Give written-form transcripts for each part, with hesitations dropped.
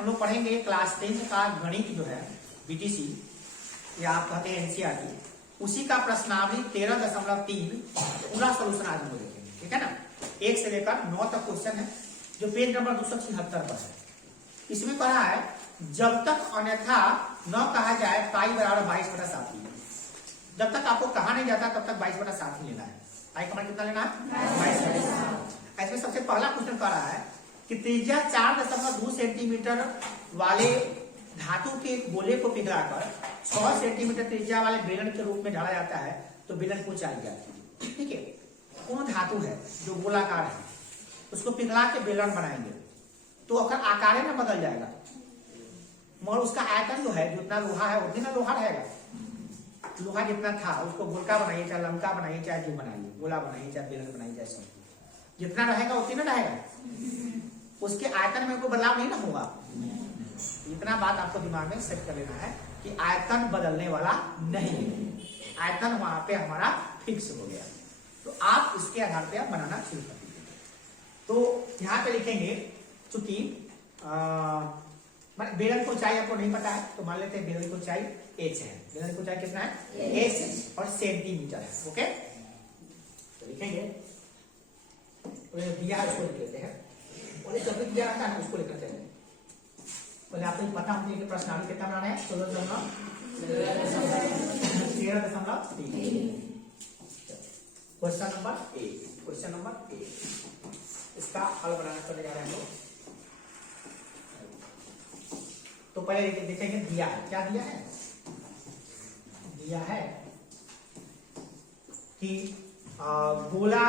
हम लोग पढ़ेंगे क्लास 10 का गणित जो है बीटीसी, या आप कहते हैं एनसीईआरटी, उसी का प्रश्नावली 13.3 पूरा सोल्यूशन आज हम लोग देखेंगे। ठीक है ना, 1 से लेकर 9 तक क्वेश्चन है, जो पेज नंबर 276 पर है। इसमें पढ़ा है जब तक अन्यथा न कहा जाए पाई बराबर 22/7 ही। जब तक आपको कहा नहीं जाता तब तक 22/7 ही लेना है। पाई का मान कितना लेना है? 22/7। इसमें सबसे पहला क्वेश्चन कह रहा है कि त्रिज्या 4.2 सेंटीमीटर वाले धातु के गोले को पिघलाकर 6 सेंटीमीटर त्रिज्या वाले बेलन के रूप में ढाला जाता है तो बेलन को ऊंचाई क्या है? ठीक है, कौन धातु है जो गोलाकार है, उसको पिघला के बेलन बनाएंगे तो अगर आकार में बदल जाएगा, मगर उसका आयतन जो है, जितना लोहा है उतना लोहा रहेगा। लोहा जितना था उसको गोलका बनाइए, चाहे लंका बनाइए, चाहे जो बनाइए, गोला बनाइए, चाहे बेलन बनाइए, चाहे सब जितना रहेगा उतना रहेगा, उसके आयतन में कोई बदलाव नहीं ना होगा। इतना बात आपको दिमाग में सेट कर लेना है कि आयतन बदलने वाला नहीं है, आयतन वहां पे हमारा फिक्स हो गया। तो आप इसके आधार पे आप बनाना शुरू कर दीजिए। तो यहाँ पे लिखेंगे चूंकि बेलन की ऊंचाई आपको नहीं पता है तो मान लेते हैं बेलन की ऊंचाई h है। बेलन की ऊंचाई कितना है? h और सेंटीमीटर है। ओके, तो लिखेंगे दिया है उसको लिख लेते हैं, और जब भी दिया रहता है उसको लिख लेते हैं। पहले आपको पता होना चाहिए प्रश्नावली कितना बनाना है? 13.3। Question number A, question number A, इसका हल बनाना चले जा रहे हैं हम लोग। तो पहले देखेंगे दिया है, क्या दिया है? दिया है कि गोला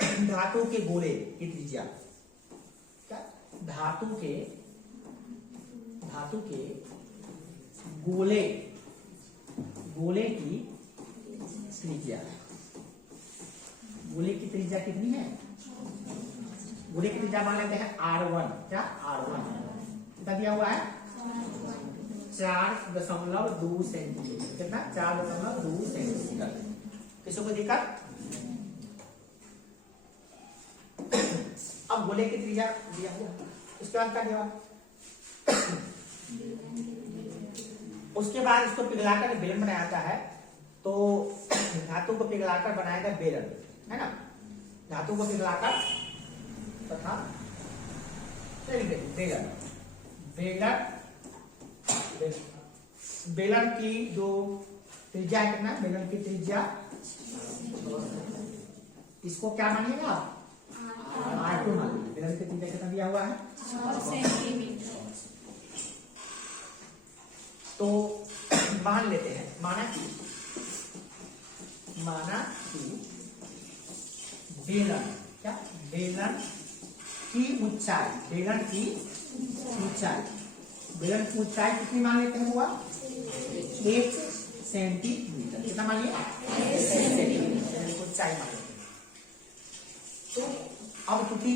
धातु के गोले की त्रिज्या, क्या धातु के गोले की त्रिज्या, गोले की त्रिज्या कितनी है? गोले की त्रिज्या मान लेते हैं R1। क्या R1 कितना दिया हुआ है? 4.2 सेंटीमीटर। कितना? 4.2 सेंटीमीटर। किसी को दिक्कत? अब गोले की त्रिज्या दिया हुआ, उसके बाद क्या दिया? उसके बाद इसको पिघलाकर बेलन बनाया जाता है, तो धातु को पिघलाकर बनाया गया बेलन, है ना। धातु को पिघलाकर तथा बेलन, बेलन की जो त्रिज्या है कितना? बेलन की त्रिज्या, इसको क्या मानिएगा? R2 मानिए। बेलन की त्रिज्या कितना दिया हुआ है? 6 सेंटीमीटर। तो मान लेते हैं, माना कि बेलन, क्या बेलन की ऊंचाई, बेलन की ऊंचाई कितनी मान लेते हैं? हुआ 1 सेंटीमीटर। कितना मान लिया? 1 सेंटीमीटर ऊंचाई मान लेते हैं। तो अब चूंकि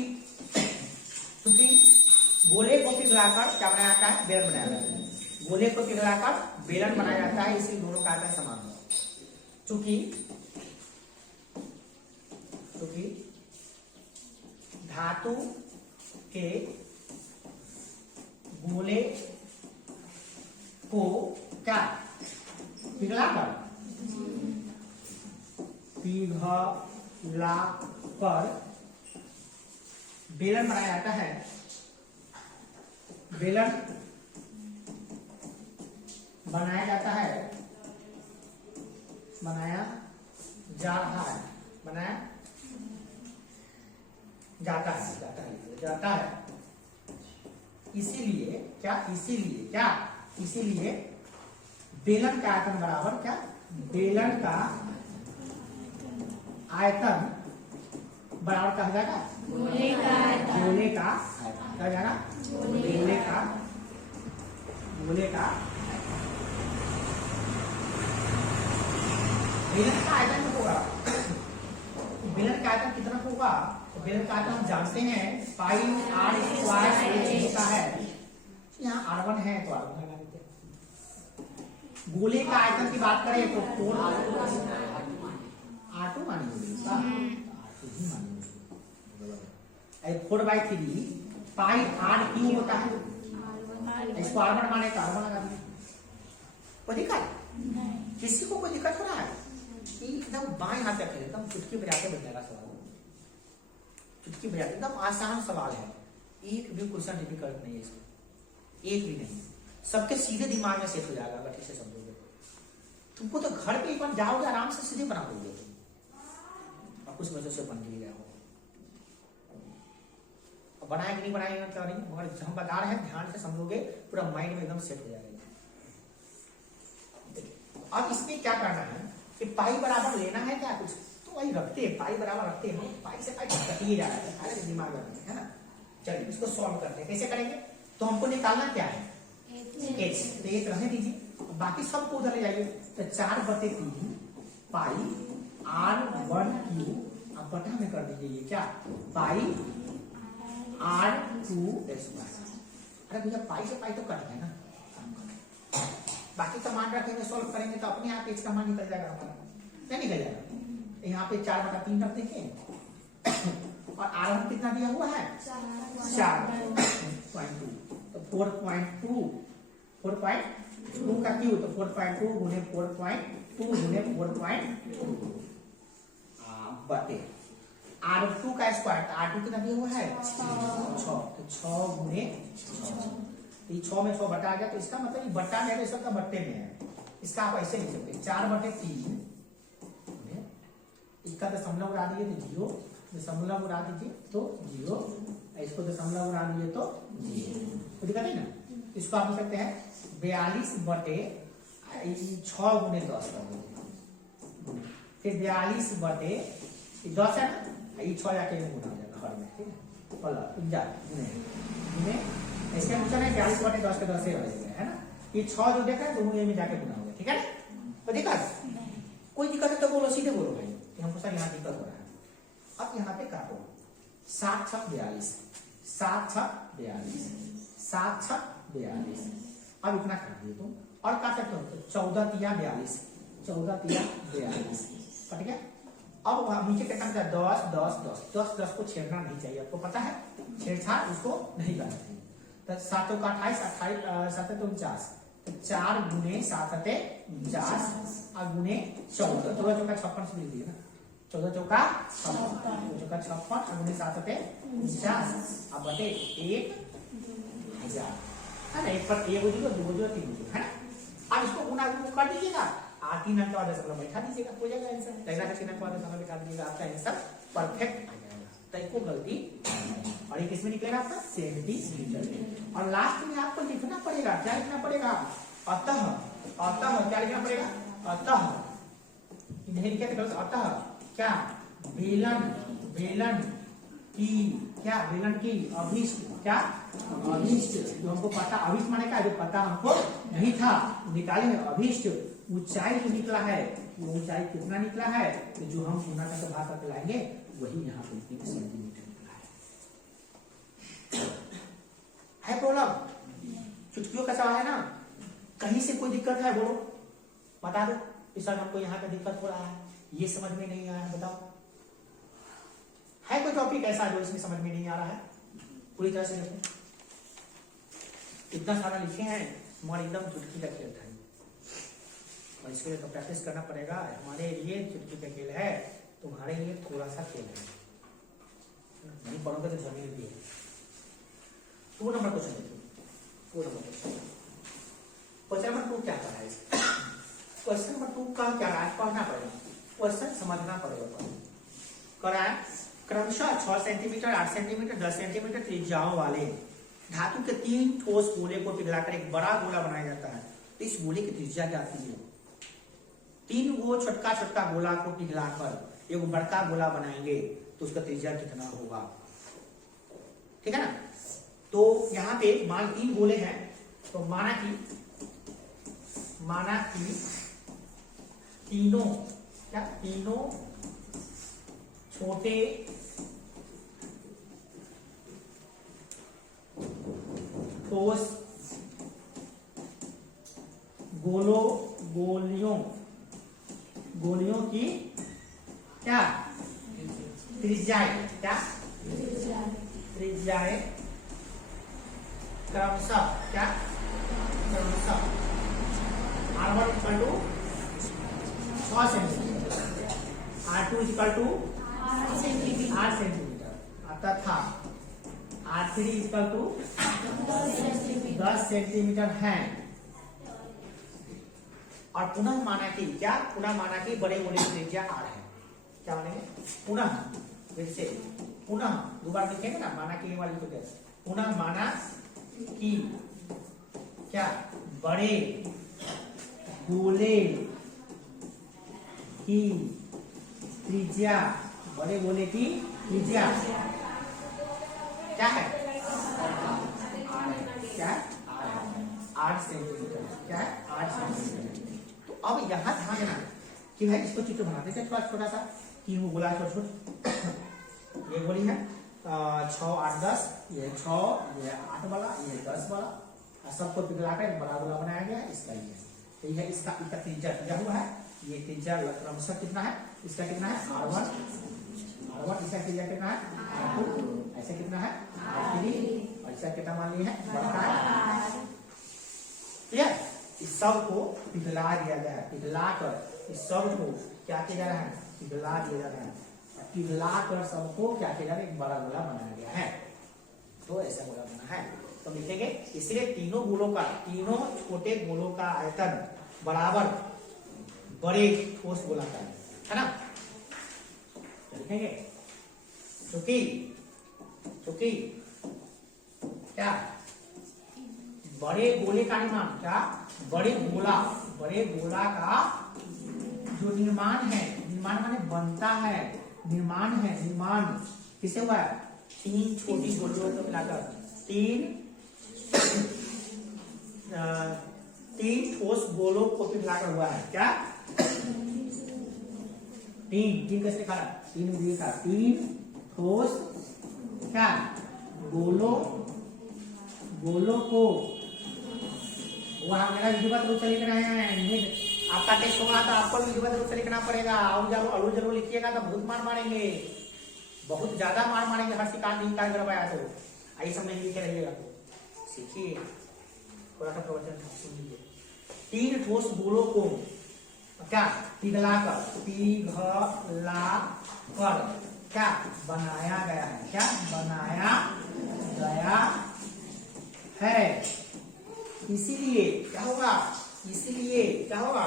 गोले को पिघलाकर क्या बनाया जाता है? बेलन बनाया जाता है। गोले को पिघलाकर बेलन बनाया जाता है, इसलिए दोनों का आयतन समान है। चूंकि धातु के गोले को क्या पिघलाकर बेलन बनाया जाता है। बेलन बनाया जाता है, बनाया जा रहा है, बनाया जाता है। इसीलिए बेलन का आयतन बराबर क्या? बेलन का आयतन बराबर क्या हो जाएगा? गोले का आयतन। क्या जाएगा? गोले का बेलन का आयतन होगा। बेलन का आयतन कितना होगा? तो बेलन का आयतन हम जानते हैं पाई R² का है। यहाँ R1 है तो R1 लगा देते हैं। गोले का आयतन की बात करें तो R2 मानिए, R2 ही मानिए। 4/3 पाई R³ होता है, इसको R1 माने तो R1 लगा दिए। कोई दिक्कत? किसी को कोई दिक्कत हो रहा है? एकदम बाएं हाथ रखे, एकदम चुटकी बजाते बजाएगा सवाल, चुटकी बजाते, एकदम आसान सवाल है, एक भी क्वेश्चन डिफिकल्ट नहीं है इसमें, एक भी नहीं, सबके सीधे दिमाग में सेट हो जाएगा अगर ठीक से समझोगे। तुमको तो घर पे एक बार जाओगे आराम से सीधे बना दोगे, और कुछ वजह से बन भी गया हो। बनाए कि नहीं बनाए मतलब नहीं, मगर हम बता रहे हैं, ध्यान से समझोगे पूरा माइंड में एकदम सेट हो जाएगा। अब इसमें क्या करना है कि पाई बराबर लेना है क्या कुछ, तो वही रखते हैं, पाई बराबर रखते हैं, पाई से पाई कटिए जा रहा है, अरे दिमाग में है ना। चलिए इसको सॉल्व करते हैं, कैसे करेंगे? तो हमको निकालना क्या है? एच, तो एक रहने दीजिए, बाकी सब को उधर ले जाइए। तो 4/3 पाई R1Q, अब बटा में कर दीजिए, ये क्या पाई R2 स्क्वायर। अरे भैया पाई से पाई तो कट है ना, बाकी का मान रखेंगे, सॉल्व करेंगे तो अपने आप एच का मान निकल जाएगा हमारा, नहीं निकल जाएगा। यहाँ पे 4/3 रख देंगे और R1 कितना दिया हुआ है? 4.2, तो 4.2 का क्यू, तो 4.2 गुने 4.2 गुने 4.2 बटे R2 का स्क्वायर, R2 कितना दिया हुआ है? 6, तो 6 गुने 6, 6 में 6 बटा आ गया, तो इसका मतलब बट्टा में है, सबका बट्टे में है, इसका आप ऐसे लिख सकते हैं 4/3, इसका दशमलव उड़ा दिए तो 0, दशमलव उड़ा दीजिए तो 0, इसको दशमलव उड़ा दिए तो 0, तो दिक्कत है ना। इसको आप लिख सकते हैं 42/6 गुने 10 कर दीजिए, फिर 42/10 है ना, ये 6 जाके गुना हो जाएगा हर में, ठीक है, गुने इसके क्वेश्चन है 42/10 के 10 है ना, ये 6 जो देखा है दोनों में जाके गुना हो गया, ठीक है ना। तो दिक्कत, कोई दिक्कत है तो बोलो, सीधे बोलो भाई कि हमको सर यहाँ दिक्कत हो रहा है। अब यहाँ पे काटो, 7 6 42, 7 6 42, 7 6 42, अब इतना काट दिए तुम, और काट सकते हो तो 14 तिया 42, 14 तिया 42, कट गया। अब नीचे कितना बचा? 10 10 10 10 10 को छेड़ना नहीं चाहिए, आपको पता है, छेड़छाड़ उसको नहीं करना चाहिए। तो 7 का 28, 28 7 49, 4 गुने 7 49 और गुने 14, 14 चौका 56 से लिख दिए ना, 14 चौका 56 और गुने 7 49, अब बटे 1000 है ना, 1 पर 1 0 2 0 3 0 है ना। अब इसको गुना कर दीजिएगा, 3 अंक का दशमलव बैठा दीजिएगा, हो जाएगा आंसर, पहला का 3 अंक का दशमलव बैठा दीजिएगा, आपका आंसर परफेक्ट आ जाएगा। तो इसको गलती, और ये किसमें निकलेगा आपका? सेंटीमीटर। और लास्ट में आपको लिखना पड़ेगा, क्या लिखना पड़ेगा? अतः, अतः क्या लिखना पड़ेगा? अतः नहीं लिखे तो अतः क्या? बेलन, बेलन की क्या? बेलन की अभिष्ट, क्या अभिष्ट, जो हमको पता, अभिष्ट माने क्या? जो पता हमको नहीं था, निकाले हैं अभिष्ट ऊंचाई जो निकला है, वो ऊंचाई कितना निकला है? तो जो हम गुना करके भाग करके लाएंगे वही यहाँ पे 3 सेंटीमीटर निकला है प्रॉब्लम? चुटकियों का सवाल है ना, कहीं से कोई दिक्कत है बोलो, बता दो कि सर हमको यहाँ का दिक्कत हो रहा है, ये समझ में नहीं आया, बताओ। है कोई टॉपिक ऐसा जो इसमें समझ में नहीं आ रहा है? पूरी तरह से देखो, इतना सारा लिखे हैं मगर एकदम चुटकी का खेल था, और इसके लिए तो प्रैक्टिस करना पड़ेगा। हमारे लिए चुटकी का खेल है, तुम्हारे लिए थोड़ा सा खेल है, नहीं पढ़ोगे तो जमीन भी है। 2 नंबर क्वेश्चन देखिए, 2 नंबर क्वेश्चन, क्वेश्चन नंबर 2 क्या कर रहा है? क्वेश्चन नंबर 2 का क्या है? पढ़ना पड़ेगा, क्वेश्चन समझना पड़ेगा। कराया क्रमशः 6 सेंटीमीटर, 8 सेंटीमीटर, 10 सेंटीमीटर त्रिज्याओं वाले धातु के 3 ठोस गोले को पिघलाकर एक बड़ा गोला बनाया जाता है। तो इस गोले की त्रिज्या क्या आती है? 3 गो छोटका छोटका गोला को पिघलाकर एक बड़का गोला बनाएंगे तो उसका त्रिज्या कितना होगा? ठीक है ना। तो यहाँ पे मान 3 गोले हैं, तो माना कि तीनों क्या? तीनों छोटे ठोस गोलियों की क्या त्रिज्याएं, क्या त्रिज्याएं क्रमशः क्या क्रमशः R1 equal to 6 centimetre, R2 equal to 8 centimetre तथा R3 इक्वल टू 10 सेंटीमीटर है। और पुनः माना कि क्या, पुनः माना कि बड़े गोले की त्रिज्या R है। क्या मानेंगे, पुनः फिर से पुनः दोबारा लिखेंगे ना, माना कि वाली तो कैसे, पुनः माना कि क्या बड़े गोले की त्रिज्या, बड़े गोले की त्रिज्या क्या है, क्या 8 सेंटीमीटर, क्या है 8 सेंटीमीटर। तो अब यहां ध्यान देना कि भाई इसको चित्र बनाते थे थोड़ा छोटा सा, कि वो गोला छोटा, ये गोली है 6 8 10, ये 6, ये 8 वाला, ये 10 वाला, सबको पिघलाकर एक बड़ा गोला बनाया गया है। इसका ये है, इसका त्रिज्या दिया हुआ है, ये त्रिज्या क्रमशः कितना है, इसका कितना है R1, इसका त्रिज्या कितना है R2, ऐसे कितना है R3, और इसका कितना मान लिया है बढ़ता है। क्लियर, इस सब को पिघला दिया गया है, पिघला कर इस सब को क्या किया जा रहा है, पिघला दिया जा रहा है, पिघला कर सबको क्या किया जा रहा है, एक बड़ा गोला बनाया गया है। तो ऐसा गोला बना है, तो लिखेंगे इसलिए तीनों गोलों का, तीनों छोटे गोलों का आयतन बराबर बड़े ठोस गोला का है ना। लिखेंगे क्योंकि क्या बड़े गोले का निर्माण, क्या बड़े गोला का जो निर्माण है, निर्माण माने बनता है, निर्माण किसे हुआ है, 3 छोटी गोलियों को मिलाकर, 3 ठोस गोलों को मिलाकर हुआ है। क्या 3 कैसे लिखा, 3 ठोस क्या गोलों को, वहां मेरा विधिवत रूप से लिख रहे हैं, आपका टेस्ट होगा तो आपको भी विधिवत रूप से लिखना पड़ेगा। और जरूर लिखिएगा तो बहुत मार मारेंगे, बहुत ज्यादा मार मारेंगे, हर शिकार नहीं कार्य करवाया तो आई सब नहीं लिखे रहिएगा, तो सीखिए थोड़ा सा प्रवचन सुन लीजिए। 3 ठोस गोलों को क्या पिघला कर क्या बनाया गया है, क्या बनाया गया है। इसीलिए क्या होगा,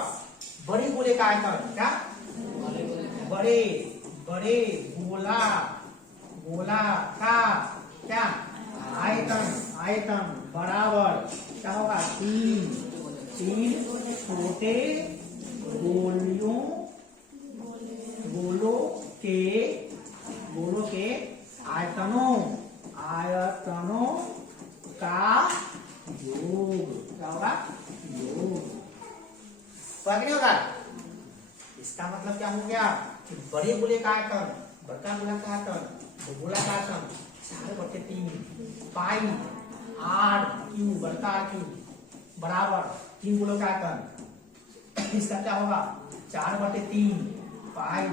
बड़े गोले का आयतन, क्या बड़े गोला का क्या आयतन बराबर क्या होगा, 3 छोटे गोलों के आयतनों का योग, क्या होगा योग। तो आगे होगा, इसका मतलब क्या हो गया कि बड़े गोले का आयतन, बड़का गोला का आयतन, गोला का आयतन 4/3 पाई R³ बड़का R³ बराबर 3 गोलों का आयतन, इसका क्या होगा 4/3 पाई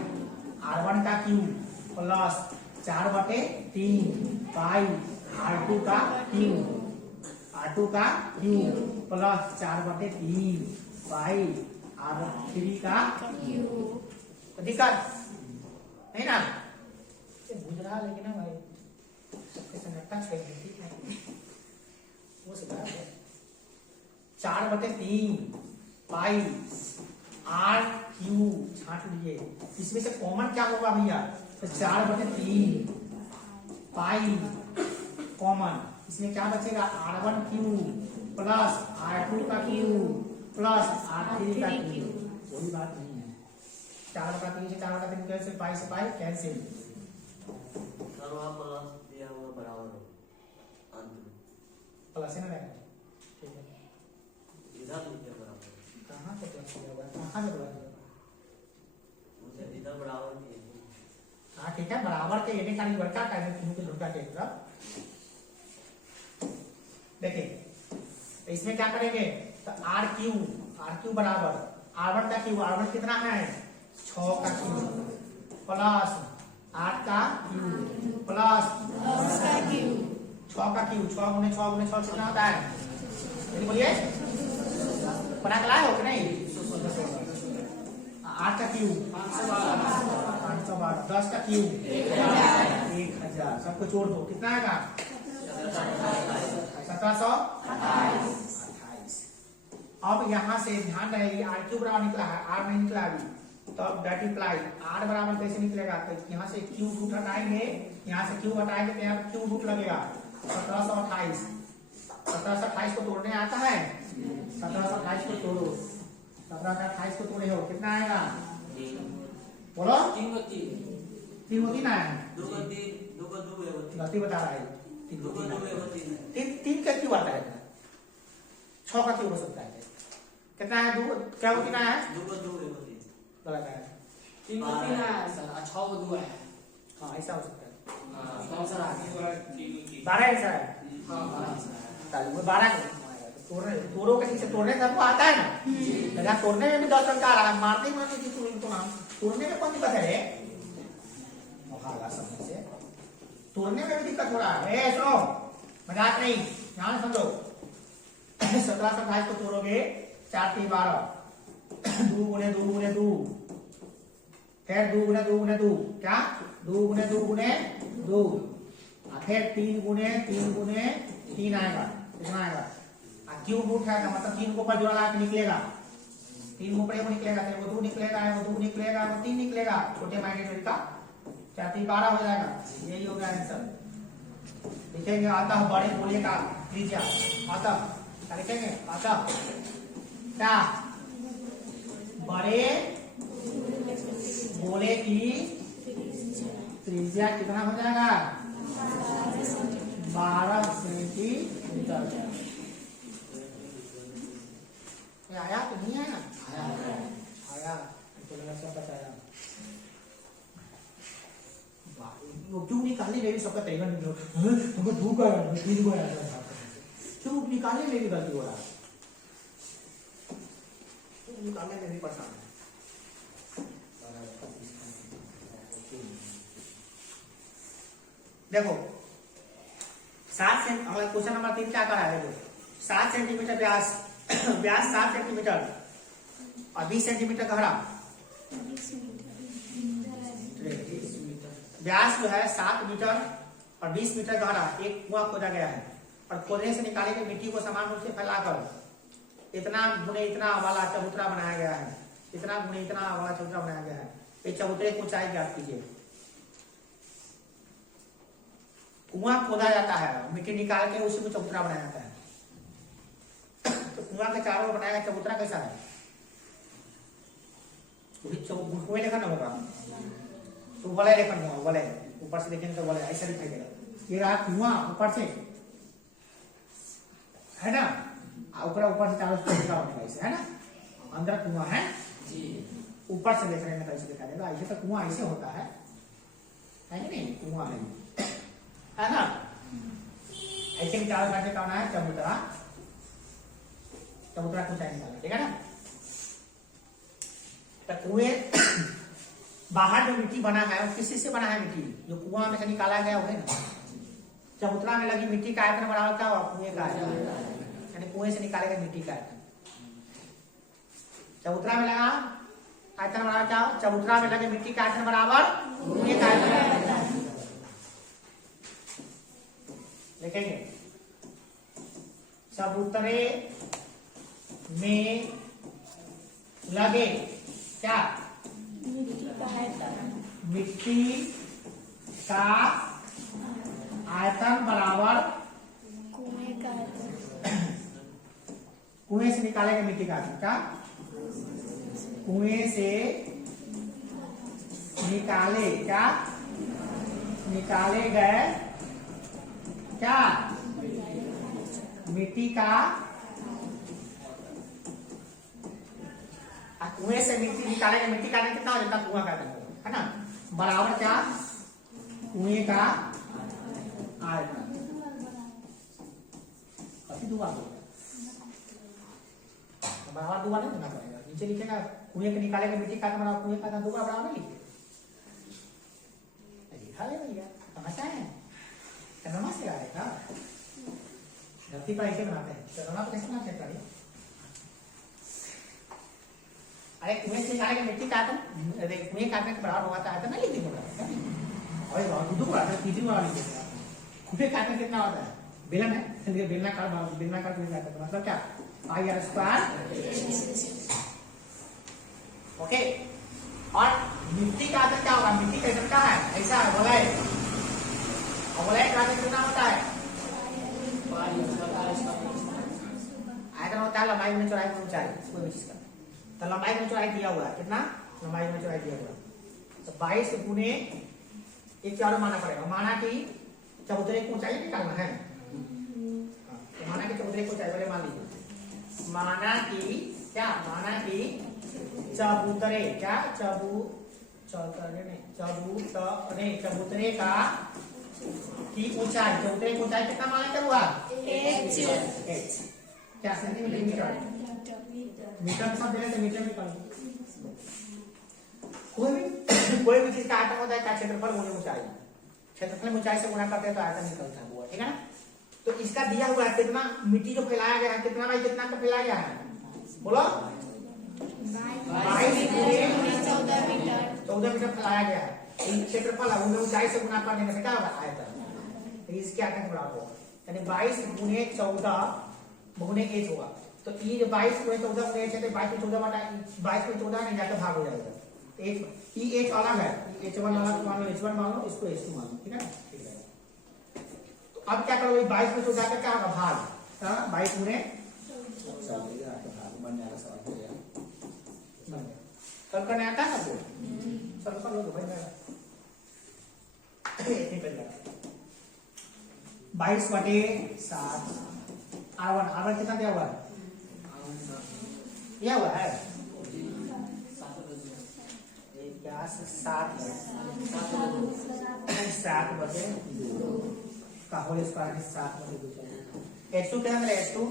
R1 का क्यूब प्लस 4/3 पाई R2 का क्यूब प्लस 4/3 पाई R3 का क्यूब। दिक्कत नहीं ना, बुझ रहा लेकिन ना भाई सबके संगठन ठीक है, वो सिखा 4/3 पाई R³ छांट लीजिए, इसमें से कॉमन क्या होगा भैया, तो 4/3 पाई कॉमन, इसमें क्या बचेगा R1³ प्लस R2 का क्यूब प्लस R3 का क्यूब, कोई बात नहीं है। 4/3 से 4/3 कैंसिल, पाई से पाई कैंसिल, प्लस है ना, ठीक है कहाँ से प्लस किया हुआ है, कहाँ से प्लस इधर बराबर की, हाँ ठीक है बराबर के ये खाली वर्का का के धुरका के तरफ देखिए। इसमें क्या करेंगे, तो R³ बराबर R1 का क्यूब, R1 कितना है 6 का क्यूब प्लस 8 का क्यूब प्लस 6 का क्यूब, 6 गुने 6 कितना होता है, बोलिए बना के लाए हो कि नहीं? 8 का क्यूब 512, 10 का क्यूब 1000, सबको जोड़ दो, कितना आएगा? 1728। अब यहाँ से ध्यान रहे आर क्यूब बराबर निकला है, आर नहीं निकला अभी, तो अब मल्टीप्लाई आर बराबर कैसे निकलेगा? तो यहाँ से क्यूब रूट हटाएंगे, यहाँ से क्यूब हटाएंगे तो यहाँ क्यूब रूट लगेगा 1728। 1728 को तोड़ने आता है? 1728 को तोड़ो, 1728 को तोड़े हो, कितना आएगा? बोलो। 3 को 3 आया है, गलती बता रहा है। 3 का क्यों आता है? 6 का क्यों हो सकता है? कितना है? 2 क्या वो कितना है? 2 को 2 गलत है। 3 को 3 है सर, 6 को 2 है। हाँ ऐसा हो सकता है। कौन सा आ गया? 12 ऐसा है। हाँ 12 तोड़ो के नीचे तोड़ने सबको आता है ना? लेकिन तोड़ने में भी 10 अंक आ रहा है, मारते ही मारते तो नाम तोड़ने में कौन दिक्कत है? से तोड़ने में भी दिक्कत हो रहा है। सुनो, मजाक नहीं, ध्यान समझो। 1728 को तोड़ोगे 4 3 12, 2 गुने 2 गुने 2, फिर 2 गुने 2 गुने 2, क्या 2 गुने 2 गुने 2, फिर 3 गुने 3 आएगा, कितना आएगा? क्यूब रूट है मतलब 3 को ऊपर जोड़ा ला के निकलेगा, 3 ऊपर को निकलेगा, वो 2 निकलेगा, वो 2 निकलेगा, वो 3 निकलेगा, छोटे माइनस का 4 3 12 हो जाएगा। यही हो गया आंसर। लिखेंगे अतः बड़े गोले का त्रिज्या, अतः क्या लिखेंगे? अतः क्या बड़े गोले की त्रिज्या कितना हो जाएगा? 12 सेंटीमीटर। आया तो नहीं आया? आया तो लगा सब बताया। वो क्यों निकालने में भी सबका तरीका नहीं, तुमको 2 का 3 को आया क्यों निकालने में भी गलती हो रहा है, निकालने में भी परेशान है। देखो 7 सेंटीमीटर, अगला क्वेश्चन नंबर 3 क्या करा है? 7 सेंटीमीटर व्यास, व्यास 7 सेंटीमीटर और 20 सेंटीमीटर गहरा। व्यास जो है 7 मीटर और 20 मीटर गहरा एक कुआं खोदा गया है, और खोदने से निकाले गए मिट्टी को समान रूप से फैलाकर इतना गुणे इतना वाला चबूतरा बनाया गया है, इतना गुणे इतना वाला चबूतरा बनाया गया है। एक चबूतरे की ऊंचाई ज्ञात कीजिए। कुआं खोदा जाता है, मिट्टी निकाल के उसी को चबूतरा बनाया जाता है। तो कुआं के चारों ओर बनाया गया चबूतरा कैसा है? कुएं लेखा ना होगा, तो वलय लेखन होगा, वलय ऊपर से देखेंगे तो वलय ऐसा दिखाई देगा। ये रहा कुआं ऊपर से, है ना? ऊपर से चारों चबूतरा बनेगा ऐसे, है ना? अंदर कुआं है जी, ऊपर से देख रहे हैं कैसे दिखाई देगा। ऐसे तो कुआं ऐसे होता है कि नहीं? कुआं है ना? ऐसे ही चारों करके करना है चबूतरा, चबूतरा को ऊंचाई निकालना, ठीक है ना? तो कुएं बाहर जो मिट्टी बना है वो किसी से बना है? मिट्टी जो कुआं में से निकाला गया वो है ना। चबूतरा में लगी मिट्टी का आयतन बराबर क्या हुआ? कुएं का आयतन, यानी कुएं से निकाले गए मिट्टी का आयतन। चबूतरा में लगा आयतन बराबर क्या? चबूतरा में लगे मिट्टी का आयतन बराबर कुएं का आयतन। लिखेंगे चबूतरे में लगे क्या? मिट्टी का आयतन बराबर कुएं से निकाले गए मिट्टी का आयतन। क्या? कुएं से निकाले क्या? निकाले गए क्या? मिट्टी का, कुएं से मिट्टी निकाले गए मिट्टी का आयतन कितना हो जाता? कुआं का आयतन, है ना? बराबर क्या? कुएं का आयतन। काफी दुआ बराबर दुआ नहीं देना पड़ेगा, नीचे लिखेगा कुएं के निकाले गए मिट्टी का आयतन बराबर कुएं का आयतन, दुआ बराबर लिखे लिखा ले भैया, समझता है? चंद्रमा से आएगा, धरती पर ऐसे बनाते हैं, चंद्रमा पर कैसे बनाते हैं? अरे कुएं से निकालेंगे मिट्टी का आयतन, अरे कुएं काटने के बराबर होगा तो आयतन ना लिख देंगे। और दूध को आयतन तीसरी वाला लिख देंगे। कुएं काटने कितना होता है, बेलन है, बेलनाकार कुएं काटने का मतलब क्या, पाई आर स्क्वायर। ओके, और मिट्टी का आयतन क्या होगा, मिट्टी का आयतन क्या है, ऐसा है वलय, और वलय का आयतन कितना होता है, आयतन होता है लंबाई में चौड़ाई में ऊंचाई, कोई भी चीज का। तो लंबाई में चौड़ाई दिया हुआ है कितना, लंबाई में चौड़ाई दिया हुआ है तो 22 गुने एक चारों माना पड़ेगा। माना कि चबूतरे की ऊंचाई निकालना है, तो माना कि चबूतरे की ऊंचाई वाले मान लीजिए, माना कि क्या, माना कि चबूतरे क्या, चबूतरे का की ऊंचाई, चबूतरे की ऊंचाई कितना माना क्या हुआ, h क्या सेंटीमीटर, मीटर सब देने से मीटर में कर। कोई भी चीज का आयतन होता है क्या, क्षेत्रफल गुणे ऊंचाई, क्षेत्रफल ऊंचाई से गुणा करते हैं तो आयतन निकलता है वो, ठीक है ना। तो इसका दिया हुआ है कितना, मिट्टी जो फैलाया गया है कितना बाई कितना का फैलाया गया है, बोलो 22 गुणे 14 मीटर फैलाया गया है। क्षेत्रफल गुणे ऊंचाई से गुणा करने से क्या होगा, आयतन। तो इसके आयतन के बराबर होगा, यानी 22 गुणे 14 गुणे h होगा। तो ये 22 गुणे 14 गुणे h है तो 22 में 14 बटा 22 में 14 नहीं जाकर भाग हो जाएगा। h अलग है, h1 अलग मान लो, h1 मान लो, इसको h2 मान लो, ठीक है ना। ठीक है, तो अब क्या करोगे, 22 में 14 का क्या होगा, भाग, 22 गुणे बन जाएगा, सवाल हो जाएगा। कल करने आता है सबको, सब कर लो बन जाएगा। 22/7 R1 कितना दिया हुआ है, दिया हुआ है 7/2 का होल स्क्वायर 7/2। h2 कितना मिला, h2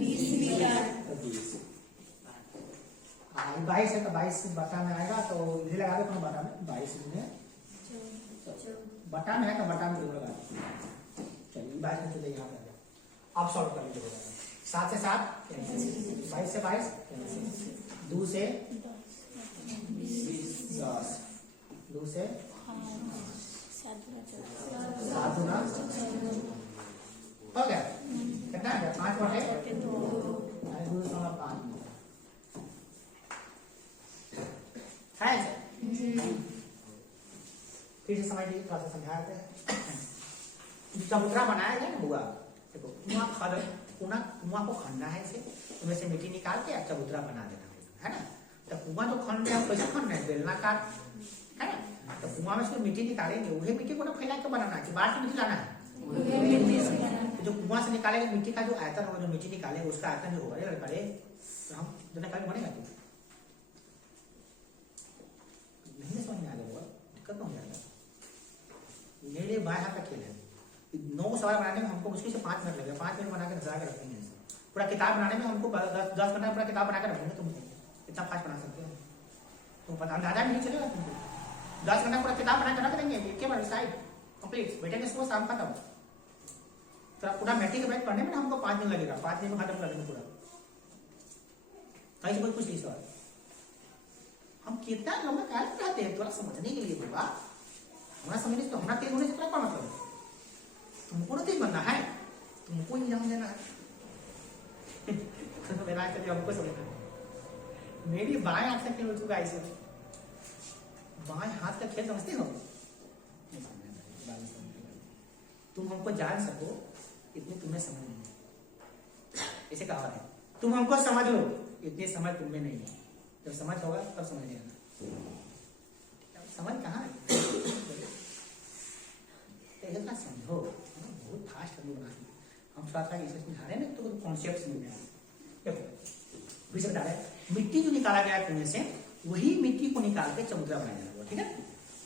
20 मीटर। 22 है तो 22 बटा में आएगा, तो इधर लगा दो बटा में, 22 में बटा में है तो बटा में लगा दो। चलिए 22 में चले यहाँ पे, अब सॉल्व कर लीजिए। 7 से 7 22 से 22 2 से 10 2 से 7 गुना हो गया, कितना है 5 बटे 2.5 है। फिर से समझ लीजिए, थोड़ा सा समझाते हैं। चबूतरा बनाया गया ना बुआ, देखो कुआं को खनना है, इसे उसमें से मिट्टी निकाल के चबूतरा बना देना है ना। तो कुआं जो खन रहे हैं कैसे खन रहे हैं, बेलनाकार है ना। तो कुआं में से मिट्टी निकालेंगे, वही मिट्टी को ना फैला के बनाना है, बाहर से मिट्टी लाना है। तो जो कुआं से निकालेंगे मिट्टी का जो आयतन होगा, जो मिट्टी निकालेंगे उसका आयतन जो होगा, हम जो निकाले बनेगा तो नहीं समझ में आ जाएगा, दिक्कत हो जाएगा। मेरे लिए बाएं हाथ का खेल है, 9 सवाल बनाने में हमको मुश्किल से 5 मिनट लगेगा, 5 मिनट बना के नजर के रखेंगे। पूरा किताब बनाने में हमको 10 मिनट पूरा किताब बना के रखेंगे, तुम इतना फास्ट बना सकते हो, तो पता अंदाजा नहीं चलेगा तुमको। 10 मिनट पूरा किताब बना के रख देंगे, एक बार साइड कंप्लीट, बैठेंगे सुबह शाम खत्म। तो पूरा मैट्रिक बैच पढ़ने में हमको 5 दिन लगेगा, 5 दिन में खत्म कर देंगे पूरा। कहीं से कोई पूछ लीजिए सवाल, हम कितना लंबा क्या चाहते हैं थोड़ा समझने के लिए होगा, हमारा समझने तो हमारा तेज होने से क्या मतलब, तुमको तो तेज बनना है, तुमको ही नाम देना है। मेरा हमको समझना है, मेरी बाएं हाथ का खेल हो चुका है, इसे बाएं हाथ का खेल समझते हो, तुम हमको जान सको इतनी तुम्हें समझ नहीं, ऐसे कहावत है, तुम हमको समझ लो इतनी समझ तुम्हें नहीं है, जब समझ होगा तब समझ लेना, समझ कहाँ है, समझो बहुत फास्ट हम बना, हम थोड़ा सा इसे समझा रहे हैं ना, तो कॉन्सेप्ट समझ में आए। देखो फिर से बता रहे, मिट्टी जो निकाला गया कुएं से, वही मिट्टी को निकाल के चबूतरा बनाया जाएगा, ठीक है।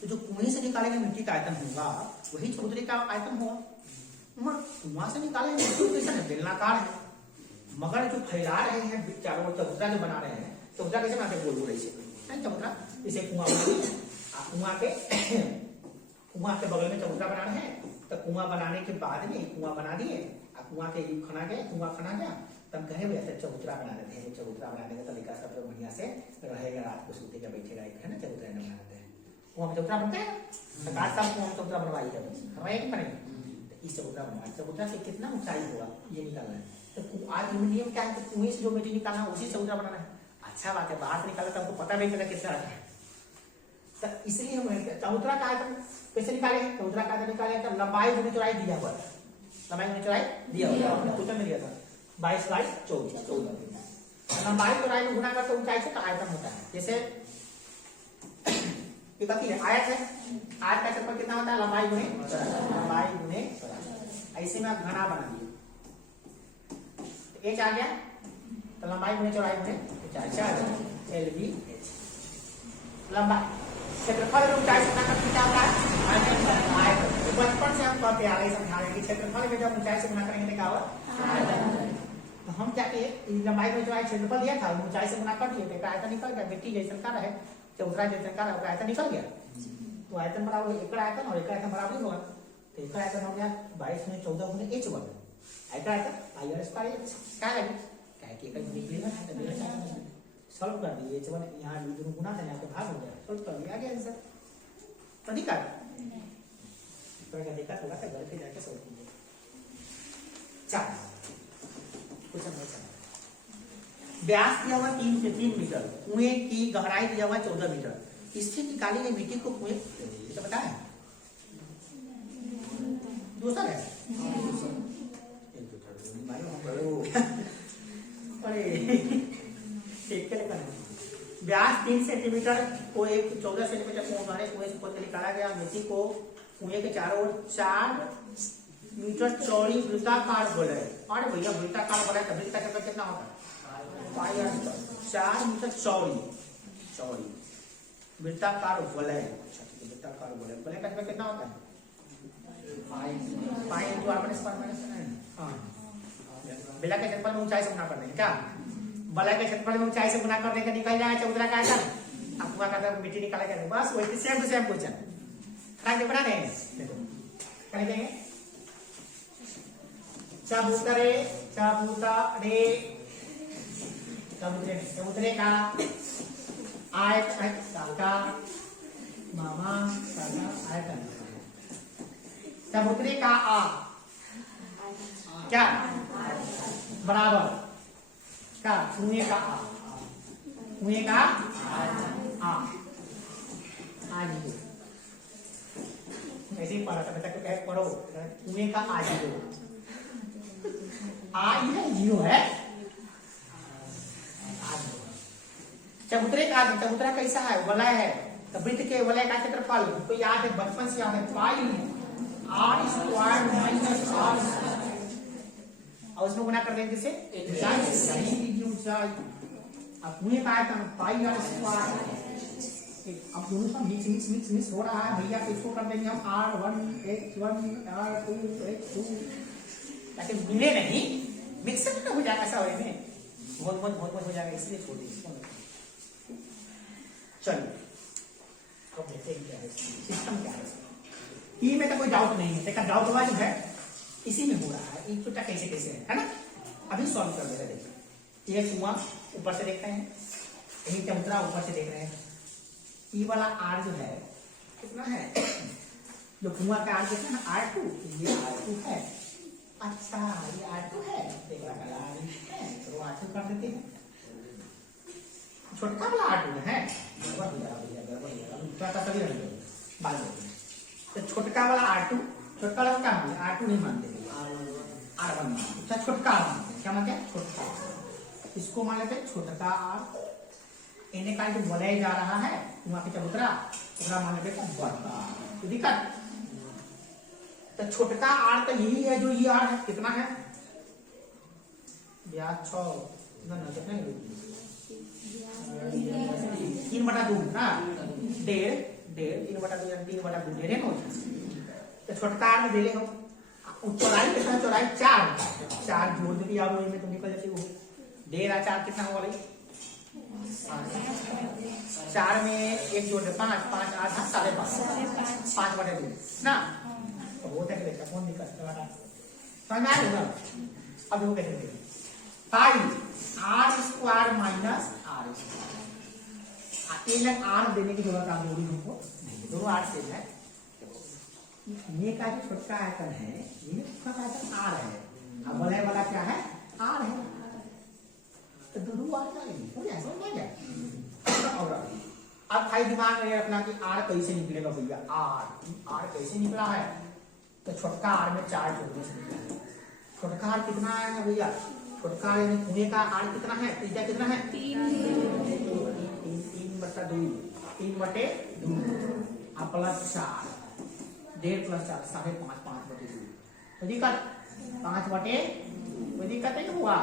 तो जो कुएं से निकाले गए मिट्टी का आयतन होगा, वही चबूतरे का आयतन होगा। कुआं से निकाले मिट्टी बेलनाकार है, मगर जो फैला रहे हैं चारों चबूतरा जो बना रहे हैं, चबूतरा कैसे बनाते हैं, गोल गोल ऐसे चबूतरा, इसे कुआं के बगल में चबूतरा बना रहे हैं। तो कुआं बनाने के बाद में कुआं बना दिए, कुआं के खना गया, कुआं खना गया, तब कहे भैया चबूतरा बना देते हैं, चबूतरा बना देंगे तो लड़का सब लोग बढ़िया से रहेगा, रात को सोतेगा बैठेगा, एक है ना चबूतरा बना देते हैं, वो हम चबूतरा बनते हैं ना, आज साल को हम चबूतरा बनवाई है, हमारे एक बनेंगे इस चबूतरा बनवा, चबूतरा से कितना ऊंचाई होगा ये निकालना है। तो आज नियम क्या है, कुएं से जो मिट्टी निकालना है उसी चबूतरा बनाना है। अच्छा बात है, बाहर से निकाला तो हमको पता नहीं चला कितना है, तो इसलिए हम चबूतरा का आयतन कैसे निकाले, चबूतरा का आयतन निकाले तो लंबाई गुनी चौड़ाई दिया हुआ, लंबाई गुनी चौड़ाई दिया हुआ, क्वेश्चन में दिया था 22 बाई 14, लंबाई चौड़ाई में गुना करते ऊंचाई से तो आयतन होता है। जैसे ये बाकी है आयत है, आयत का क्षेत्रफल कितना होता है, लंबाई गुने चौड़ाई, ऐसे में आप घना बना दिए, एच आ गया तो लंबाई गुने चौड़ाई गुने ऊंचाई LBH, लंबाई क्षेत्रफल और ऊंचाई से गुना करके क्या होता है, आयतन। बचपन से हम पढ़ते आ रहे समझा रहे हैं कि क्षेत्रफल में जब ऊंचाई से गुना करेंगे तो क्या होगा, आयतन। तो हम क्या किए, लंबाई गुने चौड़ाई क्षेत्रफल दिया था, ऊंचाई से गुना कर दिए तो आयतन निकल गया, मिट्टी जैसा का रहे चबूतरा जैसा का रहे आयतन निकल गया, तो आयतन बराबर एकड़ आयतन और एकड़ आयतन बराबर होगा, तो एकड़ आयतन हो गया 22 में 14 गुने h वर्ग, एकड़ आयतन पाई r स्क्वायर क्या लगे, क्या कि एकड़ निकलेगा तो मेरा सॉल्व कर दिए, h1 यहां दोनों गुना था, यहां पे भाग हो गया, सॉल्व कर दिया, आ गया आंसर। तो दिक्कत थोड़ा दिक्कत होगा तो घर पे जाके सॉल्व कीजिए। चल कुछ नहीं चला, व्यास दिया हुआ 3 से 3 मीटर, कुएं की गहराई दिया हुआ 14 मीटर, इससे निकाली गई मिट्टी को कुएं तो पता है दूसरा है व्यास 3 सेंटीमीटर को एक 14 सेंटीमीटर गहरे कुएं से खोद निकाला गया, मिट्टी को कुएं के चारों ओर 4 मीटर चौड़ी वृत्ताकार वलय, अरे भैया वृत्ताकार वलय का वृत्त का कितना होता है, 4 मीटर चौड़ी वृत्ताकार वलय, वृत्ताकार वलय, वलय का कितना होता है, पाई इंटू r माइनस पर माइनस हाँ, वलय के क्षेत्रफल में ऊंचाई से गुना कर देंगे क्या, वलय के क्षेत्रफल में ऊंचाई से गुना कर देंगे निकल जाएगा चबूतरा का आयतन, अब गुना करते मिट्टी निकाला जाएगा, बस वही सेम टू सेम क्वेश्चन रख बना देंगे, देखो क्या लिखेंगे, चबूतरे चबूतरे का आयतन का मामा आयतन, चबूतरे का आ क्या बराबर का कुएं का आ ऐसे ही पढ़ा था बच्चा को पढ़ो, कुएं का आ जीरो है, चबूतरा कैसा है, वलय है, तो वृत्त के वलय का क्षेत्रफल तो याद है, बचपन से याद है, पाई r स्क्वायर माइनस r, और उसमें गुना कर देंगे किससे ऊंचाई, अब कुएं का आयतन पाई r स्क्वायर, अब दोनों का मिक्स हो रहा है भैया, इसको कर देंगे हम r1 x1 r2 x2, ताकि मिले नहीं, मिक्स हो जाएगा ऐसा में बहुत हो जाएगा, इसलिए छोड़ दीजिए। चलिए अब देखते हैं क्या है सिस्टम, क्या है ई में तो कोई डाउट नहीं है, देखा डाउट वाला जो है इसी में हो रहा है, ई छोटा कैसे है ना, अभी सॉल्व कर देते हैं। देखिए ये कुआं ऊपर से देखते हैं, यही चबूतरा ऊपर से देख रहे हैं, ई वाला आर जो है कितना है, जो कुआं का आर कितना है R2, ये R2 है, अच्छा ये R2 है, देखा है तो R2 कर देते हैं, छोटा वाला R2 है, तो छोटका वाला R2, छोटका वाला क्या मानते हैं, R2 नहीं मानते, R1 मानते, अच्छा छोटका मानते हैं, क्या मानते हैं छोटका, इसको मान लेते हैं छोटका R, इन्हें का जो वलय जा रहा है वहां पे चबूतरा पूरा मान लेते हैं बड़का, तो दिक्कत, तो छोटका R तो यही है जो ये R है, कितना है व्यास 6 कितना 3/2 ना, 1.5 3/2 3/2 डेढ़ हो, तो छोटका R में दे ले हो, चौड़ाई कितना, चौड़ाई 4 जोड़ दे दिया में तुम निकल जाती हो, 1.5 4 कितना होगा भाई, 4 में 1 जोड़ दे 5 5 8 5.5 5/2 ना, तो होता है कि कौन दिक्कत समझ में आ रहा है ना, अब वो कैसे 5 r square minus r square. R देने की जरूरत आप लोगों को नहीं, दोनों आर सेम है। ये का जो छोटा आयतन है, ये छोटा आयतन आर है, अब बड़े वाला क्या है, आर है, तो दोनों आर का हो गया, समझ में गया। और अब भाई दिमाग में रखना कि आर कैसे निकलेगा भैया, आर कैसे निकला है, तो छोटका आर में 4 जोड़ने से निकला है। छोटका आर कितना आया भैया, छोटका आर यानी कुएं का आर कितना है, त्रिज्या कितना है, 3 बटा 2 अब प्लस 4 1.5 प्लस 4 5.5 5/2 तो दिक्कत 5/2 कोई दिक्कत नहीं हुआ।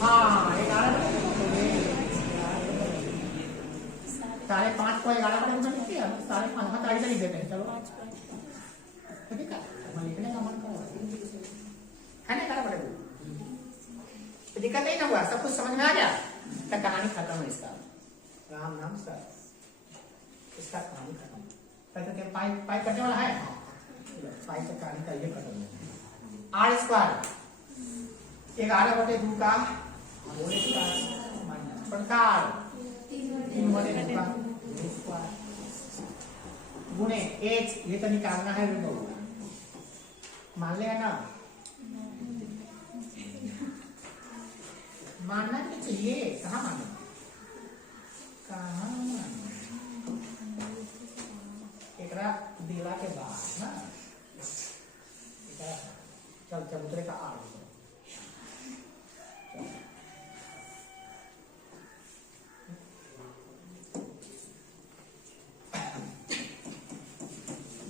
हाँ 11 साढ़े 5 को 11 बटे में लिखते हैं, 5.5 का तारीख लिख देते हैं, चलो ठीक है, मैं लिखने का मन कर रहा है ना, 11 बटे 2 दिक्कत नहीं ना हुआ, सब कुछ समझ में आ गया, तो कहानी खत्म है इसका, राम नाम सर, इसका कहानी खत्म। कहते हैं पाई करने वाला है, पाई का कहानी का ये खत्म है। आर स्क्वायर 11/2 का प्रकार 3/2 का स्क्वायर गुणे एच, ये तो निकालना है, मान लेगा ना, मानना नहीं चाहिए, कहाँ मानना, कहाँ एकरा दिला के बाद ना, चल चबूतरे का आर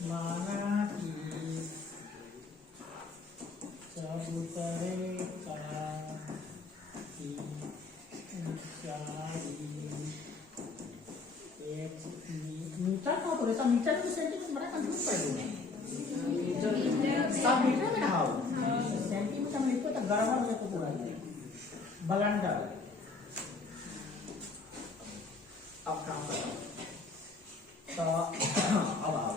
माना कि चबूतरे का मीटर का तो ऐसा मीटर में सेंटीमीटर बड़ा कंफ्यूज कर दूंगा, सब मीटर में रहा हो, सेंटीमीटर में लिखो तो गड़बड़ हो तो पूरा बलंडर। अब काम करो तो अब आओ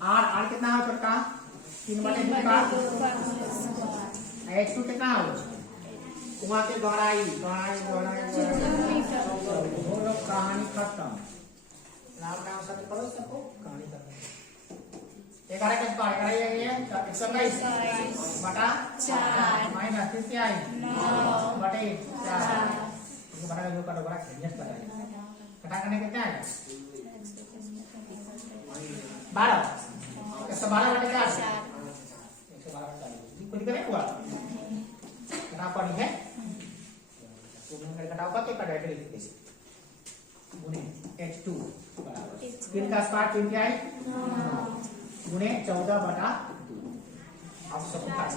आर कितना है छोटा, 3/2 का h2 कितना हो, वहां के गहराई कहानी खत्म, राम नाम सब करो, सबको कहानी खत्म। 11 का स्क्वायर 121 बटा 4 माइनस 9 बटे 4 बड़ा जो का बड़ा खेलने का है, घटा करने कितना है 12 112 बटे 4 कोई दिक्कत नहीं हुआ, घटाव पड़ी है, घटाव का क्या डायरेक्ट लिख देते गुणे h2 बराबर 3 का स्क्वायर 3 क्या है 9 गुणे 14/2 अब सब काट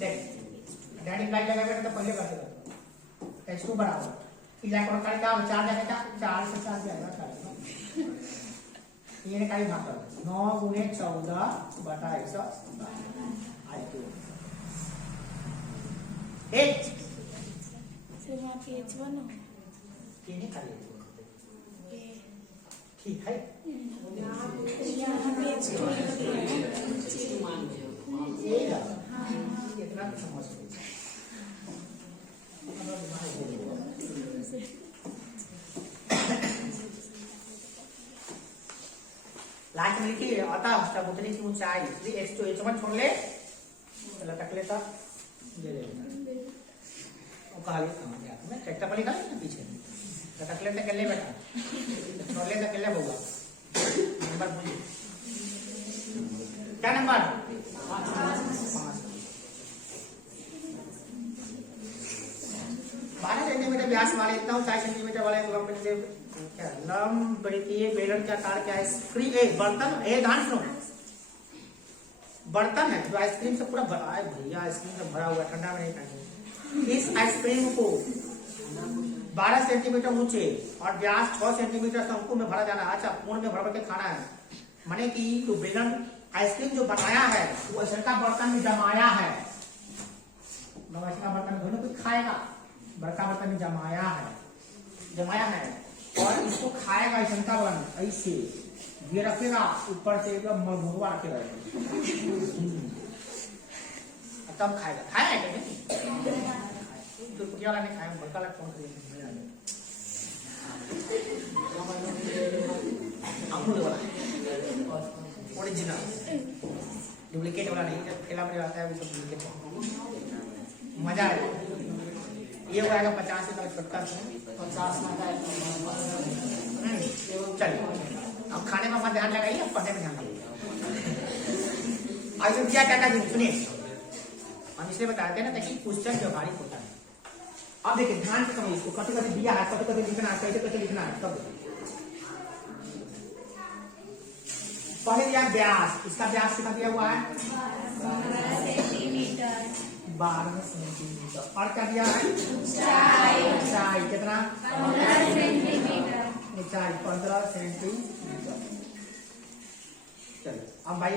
देख डैडी लाइट लगा के तो पहले करते थे h2 बराबर इलेक्ट्रॉन का क्या 4 जाएगा 4 से 4 जाएगा 4 ये का भाग 9 गुणे 14/112 h फिर वहाँ पे h1 हो, ये नहीं खाली ठीक है, यहाँ पे h2 ये कितना समझ लास्ट में लिखिए अतः चबूतरे की ऊंचाई, इसलिए h2 h1 छोड़ ले, लटक लेता ले ले वो कहा मैं ट्रैक्टर पर लिखा ना पीछे लटक लेते कर ले बेटा, छोड़ लेता कर ले बउआ। नंबर बोलिए क्या नंबर 5 12 सेंटीमीटर व्यास वाले इतना 4 सेंटीमीटर वाले लंब वृत्तीय बेलन का आकार क्या है, फ्री बर्तन ध्यान सुनो, बर्तन है जो आइसक्रीम से पूरा भरा है भैया, आइसक्रीम से भरा हुआ ठंडा में नहीं खाएंगे, इस आइसक्रीम को 12 सेंटीमीटर ऊंचे और व्यास 6 सेंटीमीटर शंकु में भरा जाना है, अच्छा पूर्ण में भर के खाना है, माने कि जो बेलन आइसक्रीम जो बनाया है वो ऐसा बर्तन में जमाया है, ऐसा बर्तन में कोई खाएगा मैंने जमाया है और इसको खाएगा जनता बन ऐसे ये रखेगा ऊपर से एकदम मलमुआ रखेगा तब खाएगा नहीं तो क्या वाला नहीं खाएगा बड़का वाला कौन अमूल वाला ओरिजिनल डुप्लीकेट वाला नहीं जब ठेला में आता है वो सब डुप्लीकेट मजा आएगा ये हो आएगा 50 का छोटका 50 में का चलिए अब खाने में मत ध्यान लगाइए अब पढ़ने में ध्यान लगाइए आज क्या क्या सुनिए हम इसलिए बताते हैं ना ताकि क्वेश्चन व्यवहारिक होता है। अब देखिए ध्यान से समझिए इसको कभी कभी दिया है कभी कभी लिखना है कैसे लिखना है सब पहले दिया व्यास इसका व्यास कितना दिया हुआ है 12 सेंटीमीटर और क्या दिया है ऊंचाई कितना 15 सेंटीमीटर ऊंचाई 15 सेंटीमीटर। चलिए अब भाई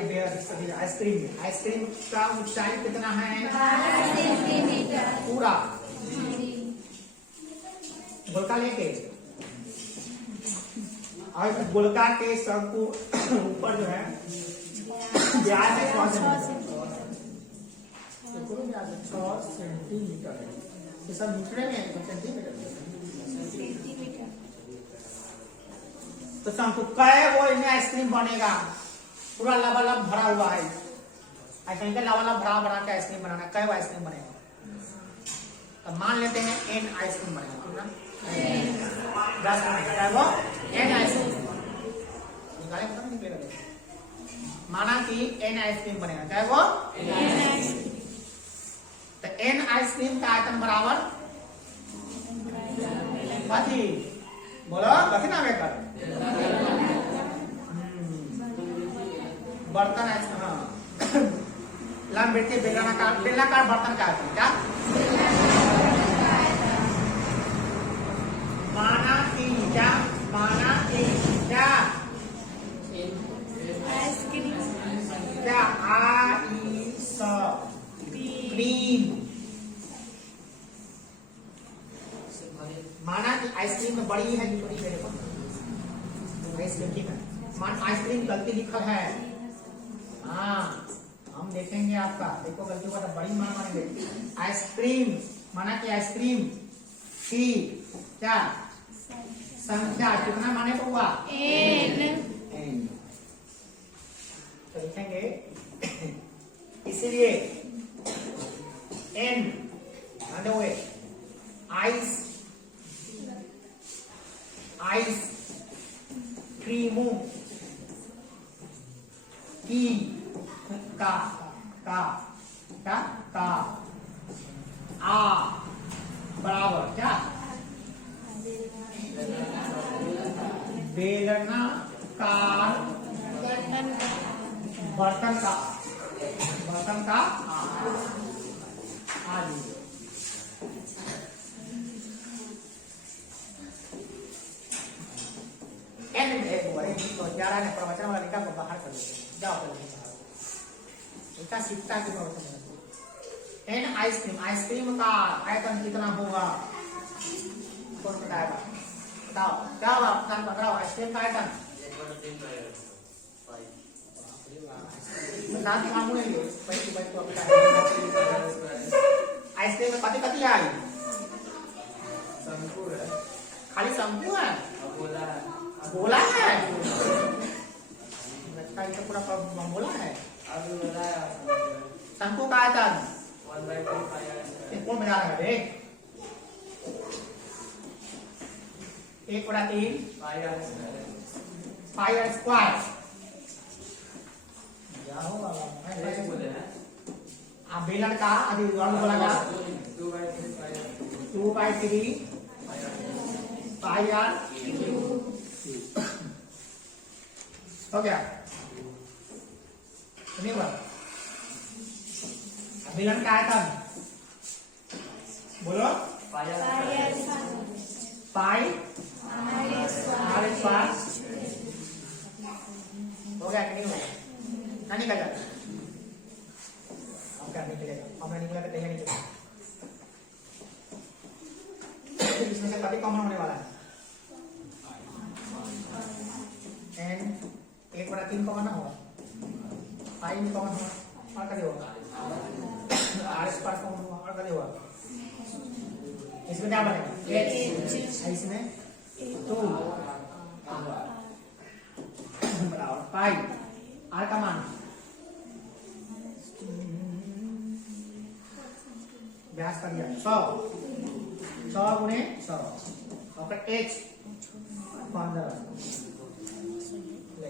आइसक्रीम का ऊंचाई कितना है 12 सेंटीमीटर पूरा गोलका लेके और गोलका के सर को ऊपर जो है व्यास है 6 सेंटीमीटर ये सब मीटर में है सेंटीमीटर तो शंकु कै वो इनमें आइसक्रीम बनेगा पूरा लबालब भरा हुआ है कहीं का लबालब भरा के आइसक्रीम बनाना कै वो आइसक्रीम बनेगा तो मान लेते हैं एन आइसक्रीम बनेगा कितना 10 बनेगा वो एन आइसक्रीम निकाले पता नहीं निकलेगा माना कि एन आइसक्रीम बनेगा चाहे वो तो एन आइसक्रीम का आयतन बराबर कथी बोलो कथी नाम है बर्तन आइसक्रीम हाँ लाम बेटे बेलनाकार बर्तन का आयतन क्या माना कि क्या क्या आइसक्रीम माना कि आइसक्रीम में बड़ी है कि छोटी मेरे आइसक्रीम ठीक है मान आइसक्रीम गलती लिखल है हाँ हम देखेंगे आपका देखो गलती हुआ तो बड़ी मान मानेंगे आइसक्रीम माना कि आइसक्रीम की क्या संख्या कितना माने को हुआ n तो लिखेंगे इसलिए n माने हुए आइस क्रीमों की का आ बराबर क्या बेलनाकार बर्तन का आदि ग्यारह ने प्रवचन वाला लिखा को बाहर कर जाओ सीखता के प्रवचन एन आइसक्रीम का आयतन कितना होगा कौन बताएगा बताओ क्या बताओ आइसक्रीम का आयतन आइसक्रीम में कति है खाली शंकु है बोला है पूरा बोला है शंकु का आयतन कौन बजा रहा है एक बड़ा 3 पाई स्क्वायर बेलन का बोला 2/3 पाई आर हो गया नहीं हुआ बेलन का आयतन बोलो पाई आर स्क्वायर हो गया कि नहीं हुआ ना निकल जाता अब क्या निकलेगा अब ना निकला तो कहीं निकलेगा कभी कॉमन होने वाला है n 1/3 कॉमन ना होगा, पाई में कॉमन होगा और क्या होगा r स्क्वायर कॉमन होगा और क्या होगा, इसमें क्या बनेगा इसमें 2 बराबर पाई r का मान व्यास कर दिया 100 गुणे 100 और h 15 ले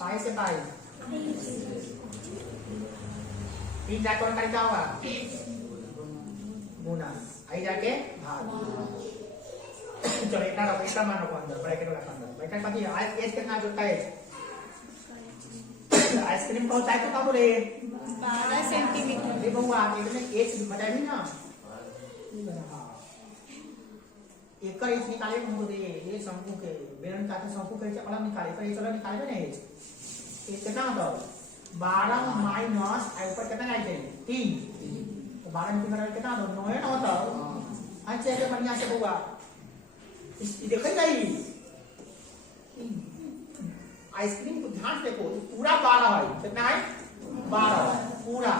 पाई से पाई 3 जाके और क्या होगा गुना आई जाके भाग। चलो इतना रखो, इतना मान रखो अंदर ब्रैकेट वाला अंदर ब्रैकेट बाकी आज एज कितना जुड़ता है, आइसक्रीम का होता है तो कब बोले 12 सेंटीमीटर। अरे बहुआ इतने एज बताया नहीं ना, एक का एज निकाले हमको दे ये शंकु के बेरन का शंकु के अलग निकाले पर ये चलो निकाले ना एज ये कितना होता है 12 माइनस आई ऊपर कितना आई जाए 3 तो 12 में कितना कितना होता 9 ना होता अच्छा ये बढ़िया से बहुआ इस देखो नहीं आइसक्रीम को ध्यान से देखो पूरा 12 है कितना है 12 पूरा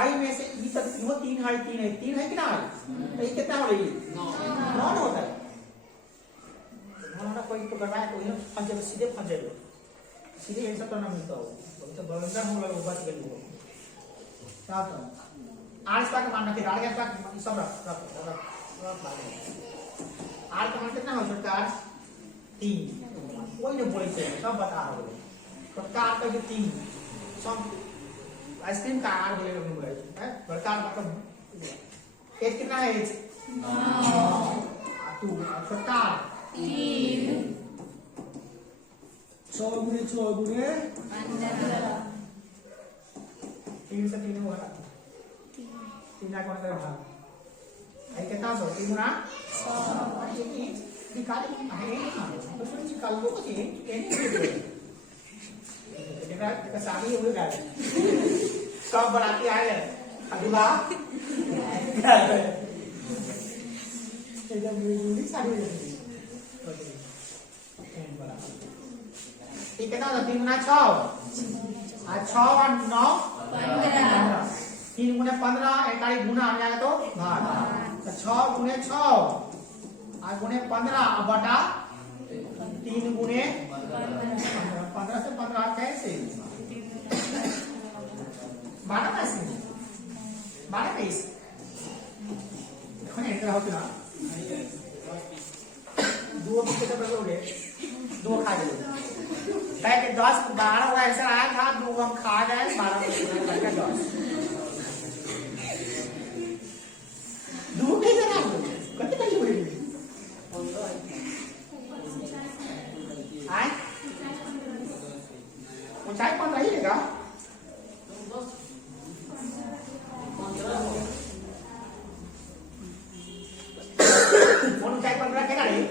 आई में से ये तक वो 3 है कितना है तो ये कितना हो रही 9 होता है ना कोई तो कर रहा है तो ये फंसे सीधे फंसे सीधे ऐसा करना मिलता हो तो बंदा हम लोग बच गए हो क्या तो आर स्क्वायर का मान रखिए आर स्क्वायर सब रख आर का मान कितना हो सकता है 3 कोई नहीं बोले थे सब बता रहे हो तो कार का जो 3 सब आइसक्रीम का आर बोले लोग बोले हैं बड़का मतलब एक कितना है 9 तू छोटा 3 6 गुणे 3 से 3 हुआ 3 का कौन भाग आई कितना हो 3 गुना 100 निकाल है तो फिर निकाल लो कि देखा शादी हो गया सब बराती आए हैं अगला एकदम यूनिक शादी हो गई ठीक है ना 3 गुना 6 आज 6 और 9 15 3 गुने 15 इकाई गुना आ जाएगा तो भाग तो 6 गुने 6 आज गुने 15 बटा 3 गुने 15 से 15 कैसे 12 देखो ना होता ना 2 कितने बजे हो गए 2 खा गए पहले 10 12 का ऐसा आया था 2 हम खा गए 12 बजे 10 2 कैसे ना कितने बजे हो गए आए ऊंचाई 15 ही रहेगा ऊंचाई 15 क्या करें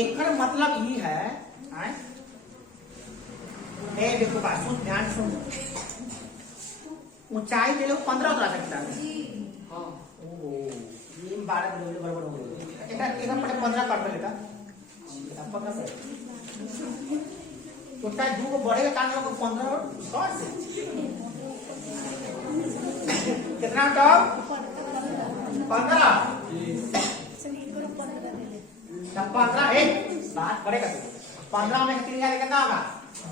एक मतलब ये है देखो बात सुन ध्यान सुन ऊंचाई ले लो 15 उतरा सकता है ओहो ये 12 बराबर हो गया एकदम पड़े 15 काट लेता 15 से तो टाइम 2 को बढ़ेगा काट लो 15 और 100 से कितना टॉप 15 तब 15 एक बात करेगा 15 में कितनी कितना होगा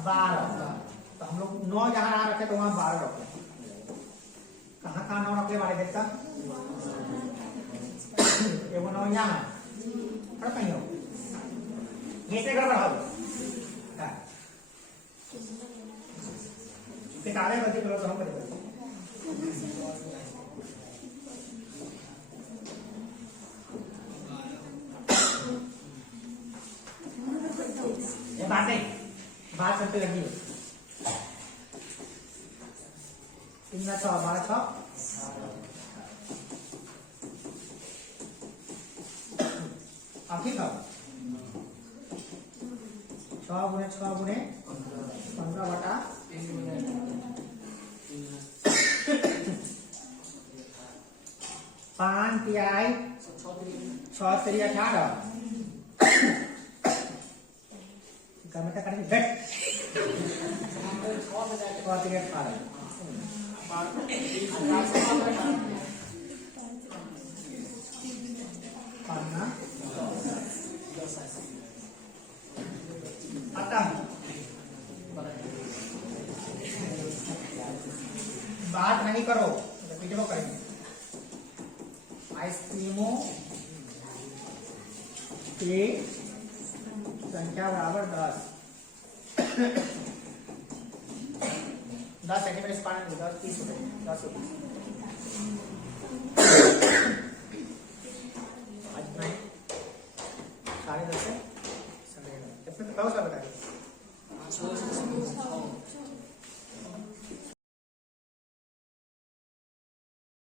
12 तो हम लोग 9 जहां रखे तो वहां 12 रखे कहाँ 9 रखे वाले देखता एगो 9 यहाँ है और कहीं हो ये से गड़बड़ हो किताबें बच्चे करो तो हम करेंगे ये बात नहीं बात करते लगी 3 6 12 6 अब ठीक है 6 गुणे 15 बटा तिहाई छह तेरी 18 बेटा करेंगे घट 6 तेरी 18 पन्ना अतः बात नहीं करो वीडियो करेंगे आइसक्रीमों की संख्या बराबर 10 10 सेंटीमीटर स्क्वायर 10 30 10